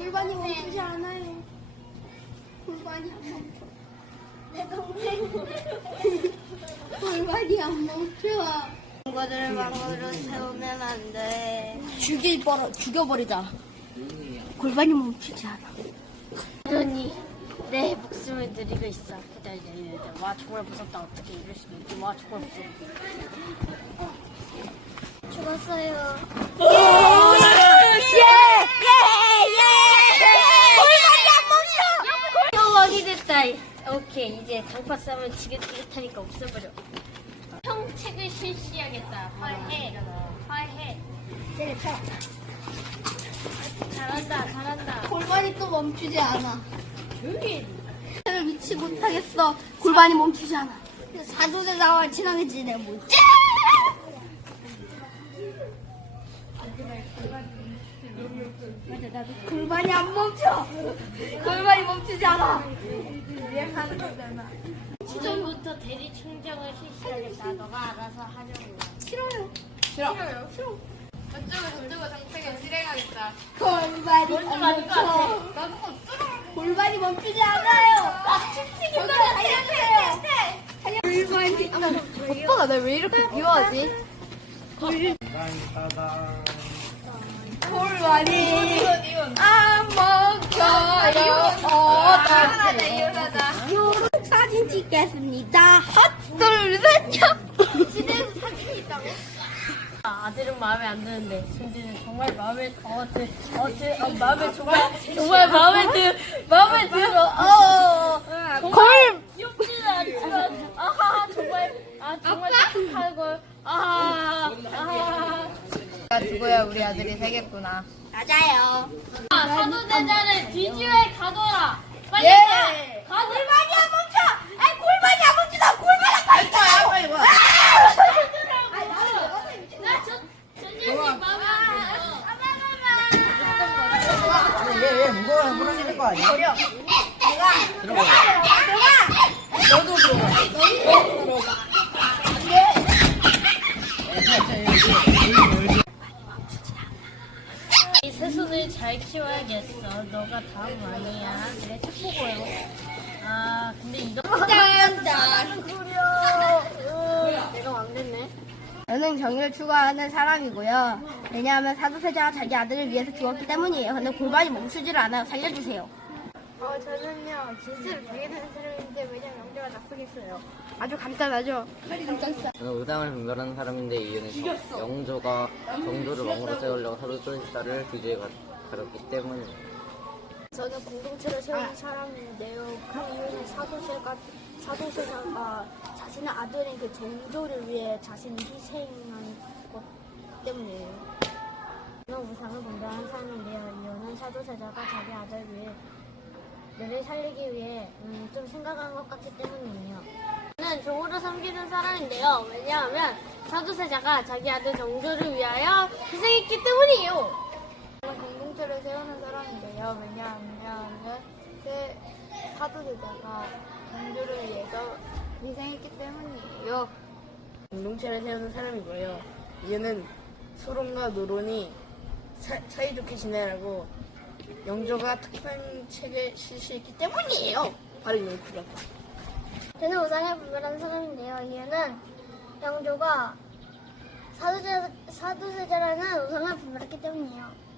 골반이 멈추지 않아요. 골반이 안 멈춰. 내 동생. 골반이 안 멈춰. 친구들을 방으로 세우면 안 돼. 죽여버려, 죽여버리자. 골반이 멈추지 않아. 그러니 내 목숨을 드리고 있어. 기다려, 기다려. 와 정말 무섭다. 어떻게 이럴 수도 있지? 와 정말 무섭다. 죽었어요. 예! 예! 예! 골반이 안 멈춰! 오케이 이제 강파 싸면 지긋지긋하니까 없애버려. 형책을 실시하겠다. 화해. 화해. 잘한다, 잘한다. 골반이 또 멈추지 않아. 조용히 해. 를 미치 못하겠어. 골반이 멈추지 않아. 사도세자와 친하게 지내 고. 골반이 안 멈춰. 골반이 멈추지 않아. 리액하는 거잖아. 지금부터 대리 충정을 실시하겠다. 너가 알아서 하려고. 싫어요. 싫어요. 저쪽은 저쪽은 정책을 실행하겠다. 골반이. 멈춰. 나도. 골반이 멈추지 않아요. 아, 칙칙이 살려주세요. 골반이. 오빠가 나왜 이렇게 미워하지? 골 반이 이건 이건. 안. 이혼하자 어떡해. 사진 찍겠습니다. 핫둘 셋. 집에서 사진이 있다고? 아, 아들은 마음에 안 드는데 승진은 정말 마음에 어, 드, 어, 드, 어 마음에 정말 정말 마음에 드, 마음에 들어. 어, 정말 귀엽지는 않지만 아하 정말 아 정말 걸. 아하 아하. 누구야 우리 아들이 세겠구나. 맞아요. 아, 사도대자를 뒤지에 가둬라. 빨리 예. 가. 가둬. 골반이 안 멈춰. 아이 골반이 안 멈추다. 거야. 빨리 와. 나 저, 전현이 마음에 안 들어. 얘, 얘 무거워서 부러지는 거 아니야? 내가 들어가. 내가 너도 들어가. 이 새손을 잘 키워야겠어. 너가 다음 아니야. 그래, 책 보고요. 아, 근데 이거. 짠짠. 내가 왕됐네. 저는 정의를 추구하는 사람이고요. 왜냐하면 사도세자가 자기 아들을 위해서 죽었기 때문이에요. 근데 골반이 멈추지를 않아요. 살려주세요. 어 저는요 진실을 발견하는 사람인데 왜냐면 영재가 나쁘겠어요. 아주 간단하죠? 저는 의당을 분별하는 사람인데 이 이유는 영조가 정조를 왕으로 세우려고 사도조사를 뒤지에 가- 가렸기 때문이에요. 저는 공동체를 세우는 사람인데요. 그 이유는 사도세가, 사도세자가 자신의 아들인 그 정조를 위해 자신을 희생한 것 때문이에요. 저는 우상을 분별하는 사람인데요. 이유는 사도세자가 자기 아들 위해 를 살리기 위해 음, 좀 생각한 것 같기 때문이에요. 저는 종으로 섬기는 사람인데요. 왜냐하면 사도세자가 자기 아들 정조를 위하여 희생했기 때문이에요. 공동체를 세우는 사람인데요. 왜냐하면 그 사도세자가 정조를 위해서 희생했기 때문이에요. 공동체를 세우는 사람이고요. 이유는 소론과 노론이 사, 사이좋게 지내라고 영조가 특별책을 실시했기 때문이에요. 바로 이렇게. 저는 우상을 분별하는 사람인데요. 이유는 영조가 사도세, 사도세자라는 우상을 분별했기 때문이에요.